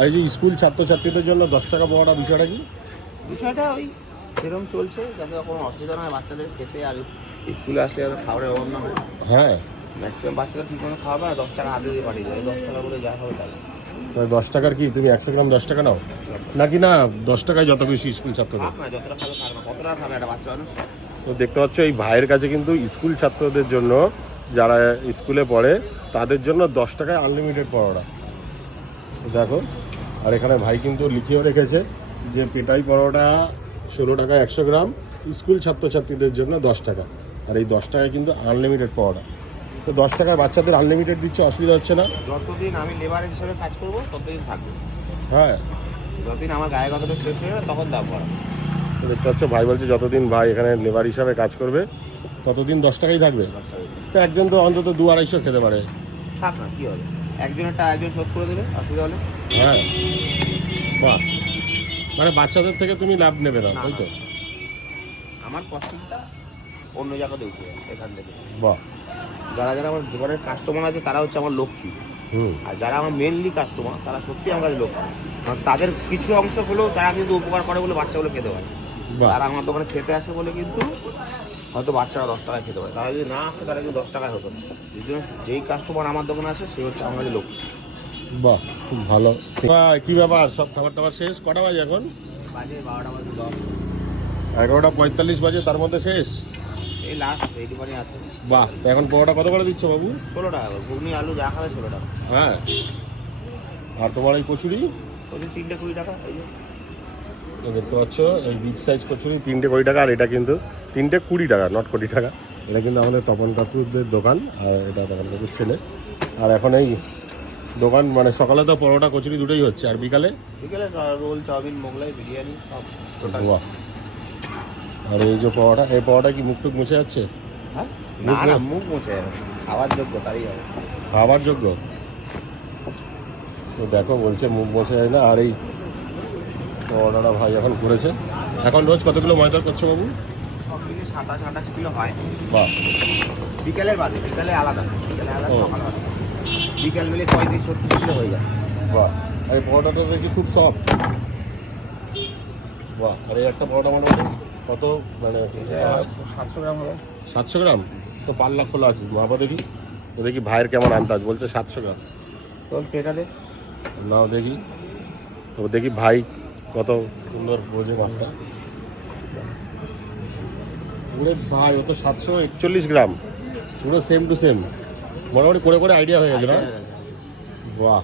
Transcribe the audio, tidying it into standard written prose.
আর এই যে স্কুল ছাত্রছাত্রীদের জন্য 10 টাকা পরোটা বিষয়টা কি? বিষয়টা ওই সেরকম চলছে, যাতে কোনো অসুবিধা না হয় বাচ্চাদের খেতে, আর স্কুলে আসলে আর খাবারের অভাব না হয়। হ্যাঁ, ম্যাক্সিমাম বাচ্চারা ঠিক মতো খাওয়াবে না, 10 টাকা হাতে দিয়ে পাঠিয়ে দেয়, 10 টাকার মধ্যে যা হবে তাই। 10 টাকার কি তুমি 100 গ্রাম 10 টাকা নাও নাকি? না, 10 টাকায় যত বেশি স্কুল ছাত্রদের। খাক না, যতটা খাবে খাক না, কত টাকা খাবে একটা বাচ্চা মানুষ? তো দেখতে পাচ্ছ এই ভাইয়ের কাছে কিন্তু স্কুল ছাত্রদের জন্য, যারা স্কুলে পড়ে তাদের জন্য 10 টাকায় আনলিমিটেড পরোটা। দেখো, আর এখানে ভাই কিন্তু লিখেও রেখেছে যে পেটাই পরোটা 16 টাকায় 100 গ্রাম, স্কুল ছাত্রছাত্রীদের জন্য 10 টাকা। আর এই 10 টাকায় কিন্তু আনলিমিটেড পরোটা। তো 10 টাকায় বাচ্চাদের আনলিমিটেড দিচ্ছে, অসুবিধা হচ্ছে না? যতদিন আমি লেবার হিসেবে কাজ করবো ততদিন থাকবে। হ্যাঁ, যতদিন আমার গায়ে কথাটা শেষ হয়ে যাবে তখন দাম বাড়াবো। তো দেখতে পাচ্ছ ভাই বলছে যতদিন ভাই এখানে লেবার হিসাবে কাজ করবে ততদিন 10 টাকাই থাকবে। তো একজন তো অন্তত 2-250 খেতে পারে। থাক না, কী হবে, একজনেরটা একজন শোধ করে দেবে, অসুবিধা হলে। হ্যাঁ, বাহ, মানে বাচ্চাদের থেকে তুমি লাভ নেবে না, না, তাই তো? আমার কস্টিংটা অন্য জায়গাতে উঠে যাবে এখান থেকে। বাহ। যারা যারা আমার দোকানের কাস্টমার আছে তারা হচ্ছে আমার লক্ষ্মী, হুম। আর যারা আমার মেনলি কাস্টমার তারা সত্যি আমার কাছে লক্ষ্মী। কারণ তাদের কিছু অংশ হলেও তারা কিন্তু উপকার করে বলে বাচ্চাগুলো খেতে পারে। বাহ। তারা আমার দোকানে খেতে আসে বলে কিন্তু হয়তো বাচ্চারা 10 টাকায় খেতে পারে, তারা যদি না আসে তারা কিন্তু 10 টাকায় হতো না। এই জন্য যেই কাস্টমার আমার দোকানে আসে সে হচ্ছে আমার কাছে লক্ষ্মী। বাহ, খুব ভালো। কি ব্যাপার, সব খাবার টাবার শেষ? কটা বাজে এখন? বাজে 12টা বাজে 10। 11:45 বাজে, তার মধ্যে শেষ? এই লাস্ট এই দোকানে আছে। বাহ, তো এখন পরোটা কত করে দিচ্ছ বাবু? 16 টাকা করে ঘুগনি আলু যা খাবে 16 টাকা। হ্যাঁ, আর তোমার এই কচুরি? ওই যে 3টে 20 টাকা। এই যে তো দেখতে পাচ্ছ এই বিগ সাইজ কচুরি 3টে 20 টাকা, আর এটা কিন্তু 3টে 20 টাকা, নট 20 টাকা। এটা কিন্তু আমাদের তপন কাকুদের দোকান, আর এটা তপন কাকুর ছেলে। আর এখন এই দোকান মানে সকালে তো পরোটা কচুরি দুটোই হচ্ছে, আর বিকালে বিকেলে রোল চাউমিন মোগলাই বিরিয়ানি সব টোটাল। বাহ। আর এই যে পরোটা, এই পরোটা কি মুখ টুক মুছে যাচ্ছে? হ্যাঁ, না না, মুখ মুছে যাবে, খাওয়ার যোগ্য তাই হবে। খাবার যোগ্য? তো দেখো বলছে মুখ মুছে যায় না। আর এই পরোটাটা ভাই এখন করেছে। এখন রোজ কত কিলো ময়দা করছো বাবু? সব মিলিয়ে 27-28 কিলো হয়। বাহ। বিকেলের বাদে, বিকেলে আলাদা, বিকেলে আলাদা, ও। সকাল আলাদা। বিকেল মিলে 35-36 কিলো হয়ে যায়। বাহ, আর এই পরোটাটা দেখি খুব সফট। বাহ, আর এই একটা পরোটা মোটামুটি কত, মানে 700 গ্রাম হবে। 700 গ্রাম? তো পাল্লা খোলা আছে, মাপা দেখি। তো দেখি ভাইয়ের কেমন আন্দাজ, বলছে 700 গ্রাম। তোর কেটা দে। নাও দেখি, তো দেখি ভাই কত সুন্দর বোঝে মাপটা। পুরো ভাই ও তো 741 গ্রাম, পুরো সেম টু সেম। মোটামুটি করে করে আইডিয়া হয়ে গেছে না? বাহ।